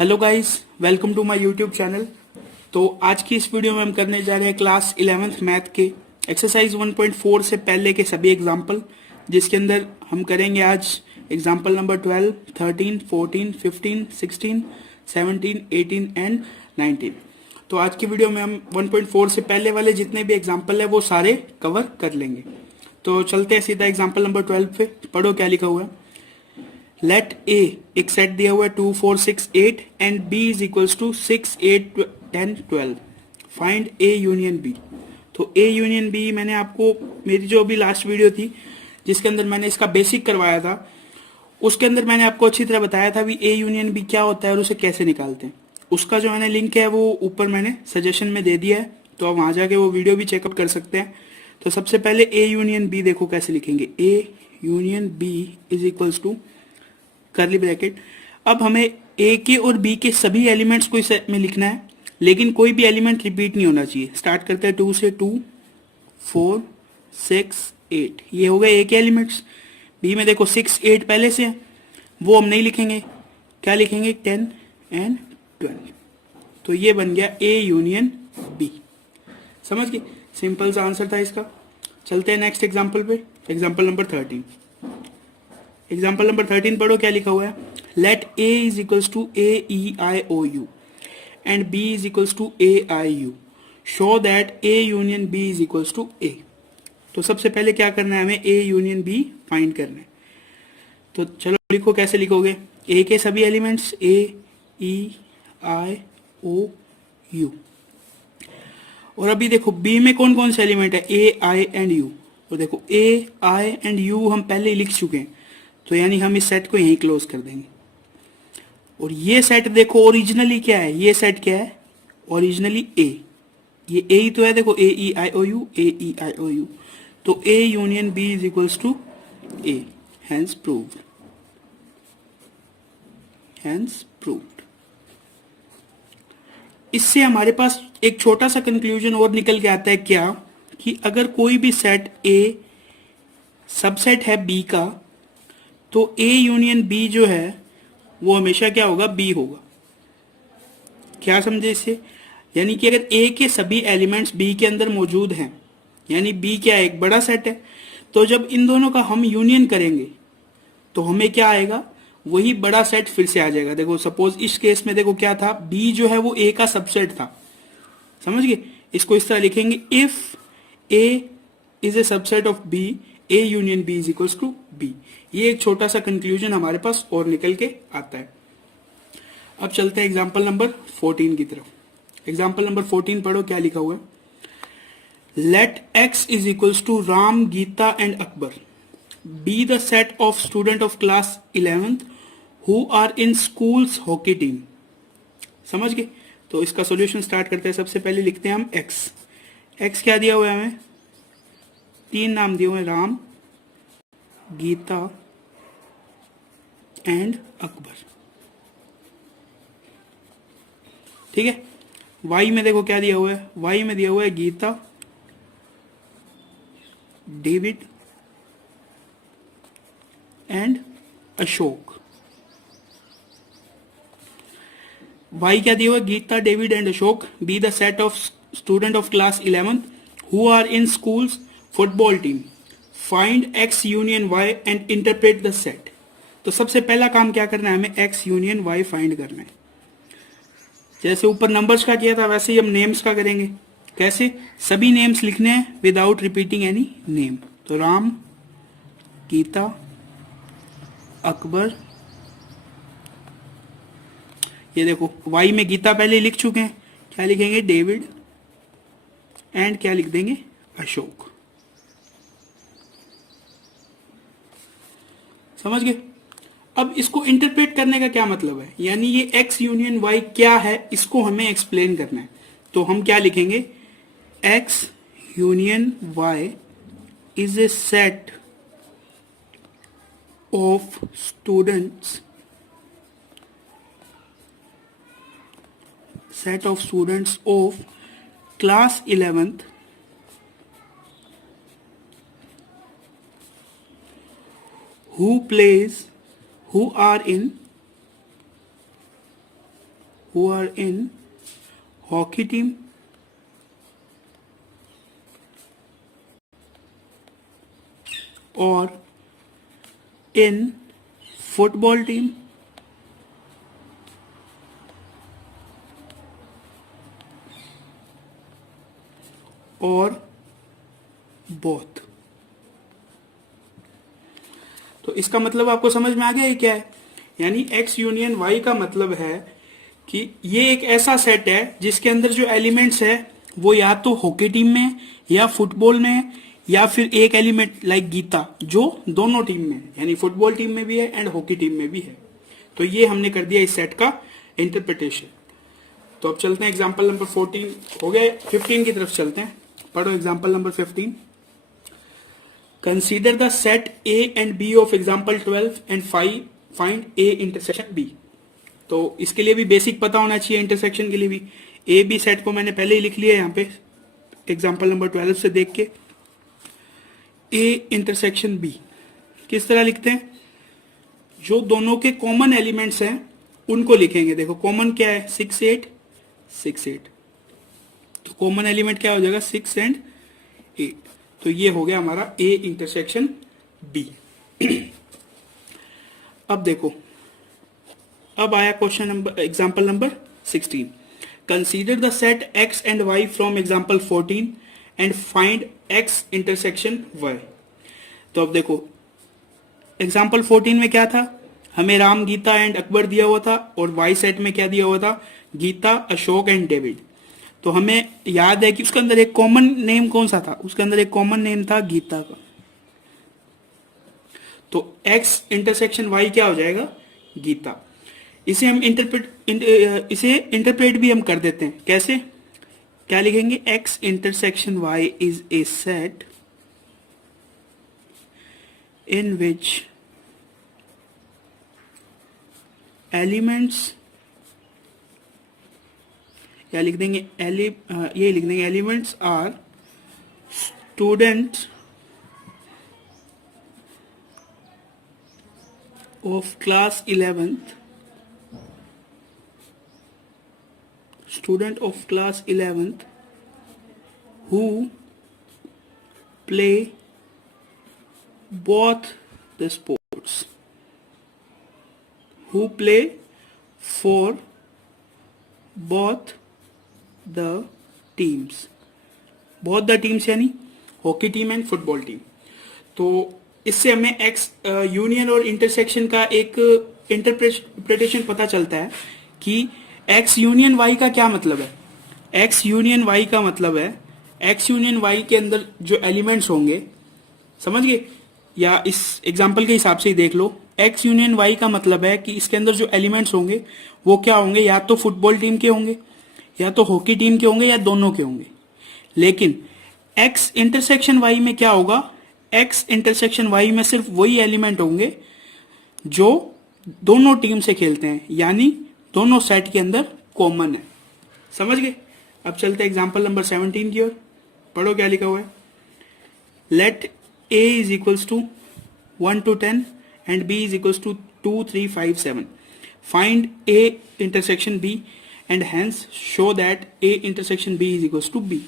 Hello guys, welcome to my YouTube channel. तो आज की इस वीडियो में हम करने जा रहे हैं क्लास 11th मैथ के एक्सरसाइज 1.4 से पहले के सभी एग्जाम्पल, जिसके अंदर हम करेंगे आज एग्जाम्पल नंबर 12, 13, 14, 15, 16, 17, 18 एंड 19। तो आज की वीडियो में हम 1.4 से पहले वाले जितने भी एग्जाम्पल है वो सारे कवर कर लेंगे। तो चलते हैं सीधा एग्जाम्पल नंबर 12 पे। पढ़ो क्या लिखा हुआ है। लेट ए एक सेट दिया हुआ है 2, 4, 6, 8 and B is equals to 6, 8, 10, 12। Find A union B. तो ए यूनियन बी मैंने आपको मेरी जो अभी लास्ट वीडियो थी जिसके अंदर मैंने इसका बेसिक करवाया था, उसके अंदर मैंने आपको अच्छी तरह बताया था भी ए यूनियन बी क्या होता है और उसे कैसे निकालते हैं। उसका जो मैंने लिंक है वो ऊपर मैंने सजेशन में दे दिया है, तो आप वहां जाके वो वीडियो भी चेकआउट कर सकते हैं। तो सबसे पहले ए यूनियन बी देखो कैसे लिखेंगे। A union B is equals to curly bracket. अब हमें ए के और बी के सभी एलिमेंट्स को इस सेट में लिखना है, लेकिन कोई भी एलिमेंट रिपीट नहीं होना चाहिए। स्टार्ट करते हैं 2 से। 2, 4, 6, 8 ये हो गए ए के एलिमेंट्स। बी में देखो 6, 8 पहले से है, वो हम नहीं लिखेंगे। क्या लिखेंगे? 10 एंड 12। तो ये बन गया ए यूनियन बी। समझ गए? सिंपल सा आंसर था इसका। चलते हैं नेक्स्ट एग्जाम्पल पे। Example number 13। एग्जाम्पल नंबर 13 पढ़ो क्या लिखा हुआ है। Let A is equals to A E I O U and B is equals to A I U. Show that A union B is equals to A. तो सबसे पहले क्या करना है, हमें ए यूनियन बी फाइंड करना है। तो चलो लिखो, कैसे लिखोगे। ए के सभी elements A E I O you, और अभी देखो बी में कौन कौन से एलिमेंट है, ए आई एंड यू। तो देखो ए आई एंड यू हम पहले ही लिख चुके हैं, तो यानी हम इस सेट को यहीं क्लोज कर देंगे। और ये सेट देखो ओरिजिनली क्या है, ये सेट क्या है ओरिजिनली ए, ये ए ही तो है। देखो ए E I O you, A E I O U. तो A union B is equals to A, hence proved, hence proved. इससे हमारे पास एक छोटा सा कंक्लूजन और निकल के आता है क्या, कि अगर कोई भी सेट ए सबसेट है बी का, तो ए यूनियन बी जो है वो हमेशा क्या होगा, बी होगा। क्या समझे इससे? यानी कि अगर ए के सभी एलिमेंट्स बी के अंदर मौजूद हैं, यानी बी क्या है, एक बड़ा सेट है, तो जब इन दोनों का हम यूनियन करेंगे तो हमें क्या आएगा, वही बड़ा सेट फिर से आ जाएगा। देखो सपोज इस केस में देखो क्या था, बी जो है वो ए का सबसेट था। समझ गए? इसको इस तरह लिखेंगे, if A is a subset of B, A union B is equals to B. ये एक छोटा सा कंक्लूजन हमारे पास और निकल के आता है। अब चलते हैं एग्जांपल नंबर 14 की तरफ। एग्जांपल नंबर 14 पढ़ो क्या लिखा हुआ है। Let X is equals to Ram, Geeta and Akbar be the set of student of class 11th who are in schools hockey team. समझ गए? तो इसका सॉल्यूशन स्टार्ट करते हैं। सबसे पहले लिखते हैं हम एक्स। एक्स क्या दिया हुआ है हमें, 3 नाम दिए हुए हैं, राम, गीता एंड अकबर। ठीक है। वाई में देखो क्या दिया हुआ है, वाई में दिया हुआ है Geeta, David and Ashok. Y क्या दिया हुआ है, Geeta, David and Ashok be the set of student of class 11th who are in schools football team. Find X union Y and interpret the set. तो सबसे पहला काम क्या करना है, हमें एक्स यूनियन वाई फाइंड करना है। जैसे ऊपर नंबर्स का किया था वैसे ही हम नेम्स का करेंगे। कैसे? सभी नेम्स लिखने हैं विदाउट रिपीटिंग एनी नेम। तो राम, गीता, अकबर। ये देखो वाई में गीता पहले लिख चुके हैं, क्या लिखेंगे, डेविड एंड क्या लिख देंगे, अशोक। समझ गए? अब इसको इंटरप्रेट करने का क्या मतलब है, यानी ये एक्स यूनियन वाई क्या है इसको हमें एक्सप्लेन करना है। तो हम क्या लिखेंगे, X union Y is a set of students, set of students of class 11th who are in who are in hockey team or in football team और बोथ। तो इसका मतलब आपको समझ में आ गया ये क्या है? यानी x यूनियन y का मतलब है कि ये एक ऐसा सेट है जिसके अंदर जो एलिमेंट्स है वो या तो हॉकी टीम में या फुटबॉल में या फिर एक एलिमेंट लाइक गीता जो दोनों टीम में है, यानी फुटबॉल टीम में भी है एंड हॉकी टीम में भी है। तो ये हमने कर दिया इस सेट का इंटरप्रिटेशन। तो अब चलते हैं एग्जाम्पल नंबर 14 हो गए, 15 की तरफ चलते हैं। पढ़ो example number 15। Consider the set A and B of example 12 and find A intersection B। तो इसके लिए भी बेसिक पता होना चाहिए, इंटरसेक्शन के लिए भी। A B सेट को मैंने पहले ही लिख लिया यहाँ पे एग्जाम्पल नंबर 12 से देख के। A इंटरसेक्शन B किस तरह लिखते हैं? जो दोनों के कॉमन एलिमेंट्स हैं उनको लिखेंगे। देखो कॉमन क्या है? 6 8 6 8। तो कॉमन एलिमेंट क्या हो जाएगा? 6 एंड 8। तो ये हो गया हमारा A इंटरसेक्शन B। अब देखो, अब आया question number example number 16। Consider the set x and y from example 14 and find x intersection y। तो अब देखो एग्जांपल 14 में क्या था? हमें राम, गीता एंड अकबर दिया हुआ था और y सेट में क्या दिया हुआ था? Geeta, Ashok and David. तो हमें याद है कि उसके अंदर एक कॉमन नेम कौन सा था? उसके अंदर एक कॉमन नेम था गीता का। तो x इंटरसेक्शन y क्या हो जाएगा? गीता। इसे हम इंटरप्रेट भी हम कर देते हैं। कैसे? क्या लिखेंगे? x intersection y is a set in which elements, या लिख देंगे ये लिख देंगे elements are students of class 11th, student of class 11th who play both the sports, who play for both the teams, both the teams यानी hockey team and football team. तो इससे हमें एक्स यूनियन और intersection का एक interpretation पता चलता है कि एक्स यूनियन वाई का क्या मतलब है। एक्स यूनियन वाई का मतलब है एक्स यूनियन वाई के अंदर जो एलिमेंट्स होंगे, समझ गए? या इस एग्जांपल के हिसाब से ही देख लो। एक्स यूनियन वाई का मतलब है कि इसके अंदर जो एलिमेंट्स होंगे वो क्या होंगे? या तो फुटबॉल टीम के होंगे या तो हॉकी टीम के होंगे या दोनों के होंगे। लेकिन एक्स इंटरसेक्शन वाई में क्या होगा? एक्स इंटरसेक्शन वाई में सिर्फ वही एलिमेंट होंगे जो दोनों टीम से खेलते हैं, यानी दोनों सेट के अंदर कॉमन है। समझ गए? अब चलते हैं एग्जांपल नंबर 17 की ओर। पढ़ो क्या लिखा हुआ है। Let a is equals to 1 to 10 and b is equals to 2 3 5 7। Find a intersection b and hence show that a intersection b is equals to b।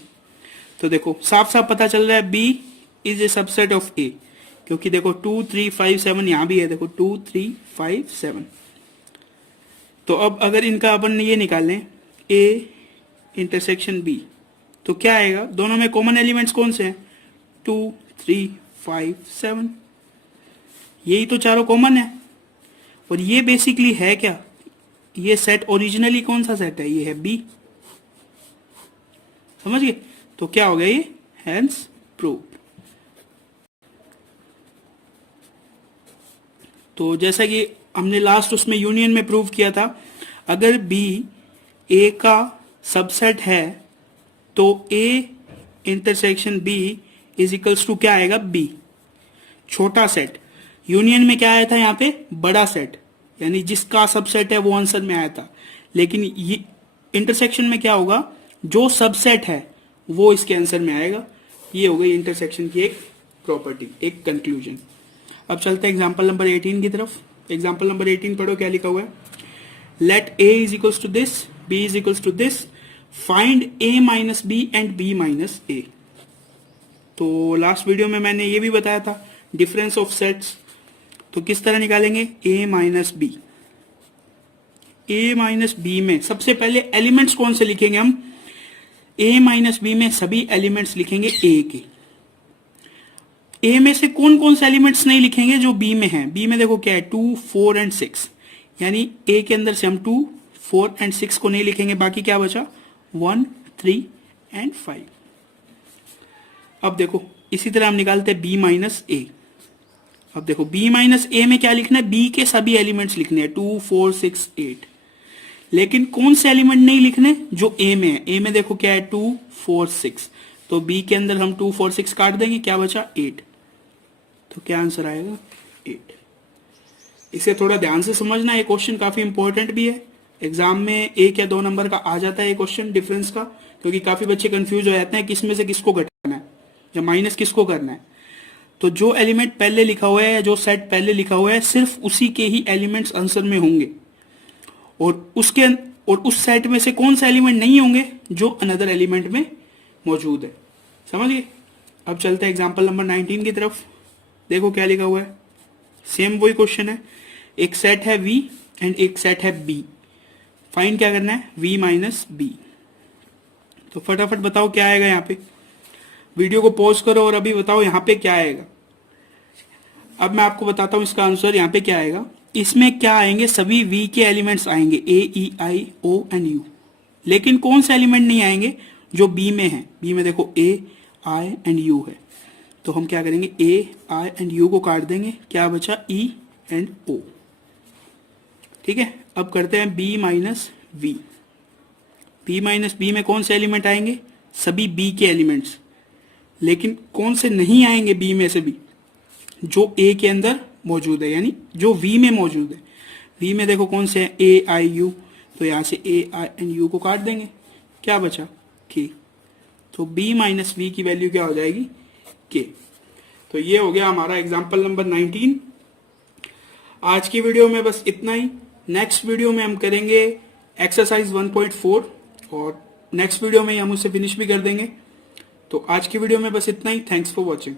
तो देखो साफ साफ पता चल रहा है b is a subset of a, क्योंकि देखो 2 3 5 7 यहां भी है। देखो 2 3 5 7। तो अब अगर इनका अपन ये निकाल लें a इंटरसेक्शन b, तो क्या आएगा? दोनों में कॉमन एलिमेंट्स कौन से हैं? 2 3 5 7। यही तो चारों कॉमन है। और ये बेसिकली है क्या? ये सेट ओरिजिनली कौन सा सेट है? ये है b। समझ गए? तो क्या हो गया ये? Hence proved. तो जैसा कि हमने लास्ट उसमें यूनियन में प्रूव किया था, अगर b a का सबसेट है तो a intersection b is equals to क्या आएगा? b। छोटा सेट। यूनियन में क्या आया था? यहाँ पे बड़ा सेट, यानी जिसका सबसेट है वो आंसर में आया था। लेकिन ये इंटरसेक्शन में क्या होगा? जो सबसेट है वो इसके आंसर में आएगा। ये हो गई इंटरसेक्शन की एक प्रॉपर्टी, एक कंक्लूजन। अब चलते हैं एग्जाम्पल नंबर 18 की तरफ। एग्जाम्पल नंबर 18 पढ़ो क्या लिखा हुआ है। Let a is equals to this b is equals to this, find a minus B and b minus a। तो लास्ट वीडियो में मैंने ये भी बताया था डिफरेंस ऑफ सेट्स, तो किस तरह निकालेंगे a minus B. a minus B में सबसे पहले एलिमेंट्स कौन से लिखेंगे हम, a माइनस बी में सभी एलिमेंट्स लिखेंगे a के। a में से कौन कौन से एलिमेंट्स नहीं लिखेंगे जो b में हैं। b में देखो क्या है 2, 4 एंड 6, यानी a के अंदर से हम 2, 4 एंड 6 को नहीं लिखेंगे, बाकी क्या बचा 1, 3 एंड 5। अब देखो इसी तरह हम निकालते हैं b माइनस ए। अब देखो b माइनस ए में क्या लिखना है, b के सभी एलिमेंट्स लिखने हैं 2, 4, 6, 8, लेकिन कौन से एलिमेंट नहीं लिखने जो a में है। a में देखो क्या है 2, 4, 6, तो b के अंदर हम 2, 4, 6 काट देंगे, क्या बचा 8, तो क्या आंसर आएगा 8। इसे थोड़ा ध्यान से समझना, ये क्वेश्चन काफी इंपॉर्टेंट भी है, एग्जाम में 1 या 2 नंबर का आ जाता है ये क्वेश्चन डिफरेंस का, क्योंकि काफी बच्चे कंफ्यूज हो जाते हैं किसमें से किसको घटाना है या माइनस किसको करना है। तो जो एलिमेंट पहले लिखा हुआ है या जो सेट पहले लिखा हुआ है सिर्फ उसी के ही एलिमेंट्स आंसर में होंगे, और उस सेट में से कौन सा एलिमेंट नहीं होंगे जो अनदर एलिमेंट में मौजूद है। समझिए। अब चलते हैं एग्जांपल नंबर 19 की तरफ। देखो क्या लिखा हुआ है, सेम वही क्वेश्चन है, एक सेट है V एंड एक सेट है B, फाइंड क्या करना है V माइनस B। तो फटाफट बताओ क्या आएगा यहाँ पे, वीडियो को पॉज करो और अभी बताओ यहाँ पे क्या आएगा। अब मैं आपको बताता हूँ इसका आंसर यहाँ पे क्या आएगा। इसमें क्या आएंगे, सभी V के एलिमेंट्स आएंगे A, E, I, O and U, लेकिन कौन से एलिमेंट नहीं आएंगे जो B में है। B में देखो A, I एंड U है, तो हम क्या करेंगे A, I एंड U को काट देंगे, क्या बचा E एंड O। ठीक है, अब करते हैं B minus V। B minus B में कौन से एलिमेंट आएंगे, सभी B के एलिमेंट्स, लेकिन कौन से नहीं आएंगे B में से भी जो A के अंदर मौजूद है, यानी जो V में मौजूद है। V में देखो कौन से हैं A, I, U, तो यहां से A, I एंड U को काट देंगे, क्या बचा K, तो B माइनस V की वैल्यू क्या हो जाएगी K। तो ये हो गया हमारा एग्जाम्पल नंबर 19। आज की वीडियो में बस इतना ही। नेक्स्ट वीडियो में हम करेंगे एक्सरसाइज 1.4 और नेक्स्ट वीडियो में हम उसे फिनिश भी कर देंगे। तो आज की वीडियो में बस इतना ही। Thanks for watching.